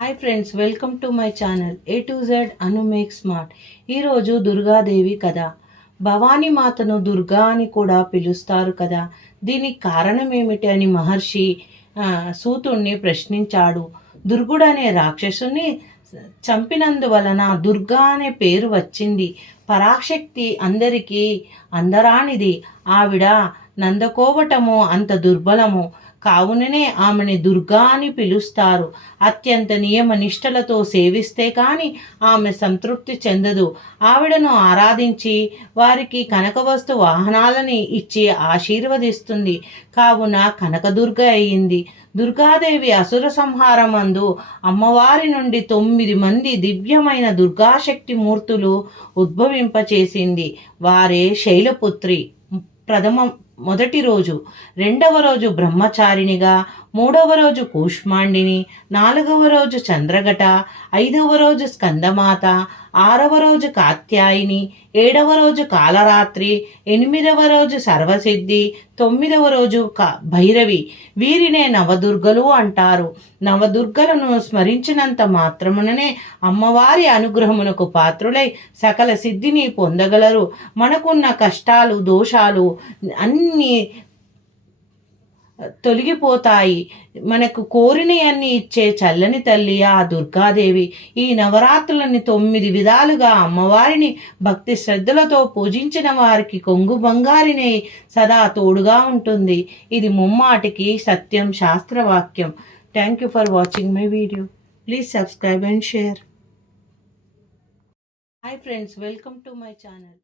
Hi friends, welcome to my channel A to Z Anu make smart. ఈరోజు దుర్గాదేవి కథ. భవానీ మాతను దుర్గా అని కూడా పిలుస్తారు కదా. దీనికి కారణం ఏమిటి అని మహర్షి సూతుణ్ణి ప్రశ్నించాడు. దుర్గుడనే రాక్షసుని చంపినందువలన దుర్గా అనే పేరు వచ్చింది. పరాశక్తి అందరికీ అందరానిది. ఆవిడ నందకోవటము అంత దుర్బలము కావుననే ఆమెని దుర్గా అని పిలుస్తారు. అత్యంత నియమ నిష్టలతో సేవిస్తే కాని ఆమె సంతృప్తి చెందదు. ఆవిడను ఆరాధించి వారికి కనకవస్తు వాహనాలని ఇచ్చి ఆశీర్వదిస్తుంది. కావున కనకదుర్గ అయింది. దుర్గాదేవి అసుర సంహారమందు అమ్మవారి నుండి 9 మంది దివ్యమైన దుర్గాశక్తి మూర్తులు ఉద్భవింపచేసింది. వారే శైలపుత్రి. మొదటి రోజు, రెండవ రోజు బ్రహ్మచారిణిగా, మూడవ రోజు కూష్మాండిని, నాలుగవ రోజు చంద్రఘట, ఐదవ రోజు స్కందమాత, ఆరవ రోజు కాత్యాయిని, ఏడవ రోజు కాలరాత్రి, ఎనిమిదవ రోజు సర్వసిద్ధి, తొమ్మిదవ రోజు భైరవి. వీరినే నవదుర్గలు అంటారు. నవదుర్గలను స్మరించినంత మాత్రముననే అమ్మవారి అనుగ్రహమునకు పాత్రులై సకల సిద్ధిని పొందగలరు. మనకున్న కష్టాలు దోషాలు అన్నీ తొలగిపోతాయి. మనకు కోరినవన్నీ ఇచ్చే చల్లని తల్లి ఆ దుర్గాదేవి. ఈ నవరాత్రులని 9 విధాలుగా అమ్మవారిని భక్తి శ్రద్ధలతో పూజించిన వారికి కొంగు బంగారినే సదా తోడుగా ఉంటుంది. ఇది ముమ్మాటికి సత్యం, శాస్త్రవాక్యం. Thank you for watching my video. Please subscribe and share. Hi friends, welcome to my channel.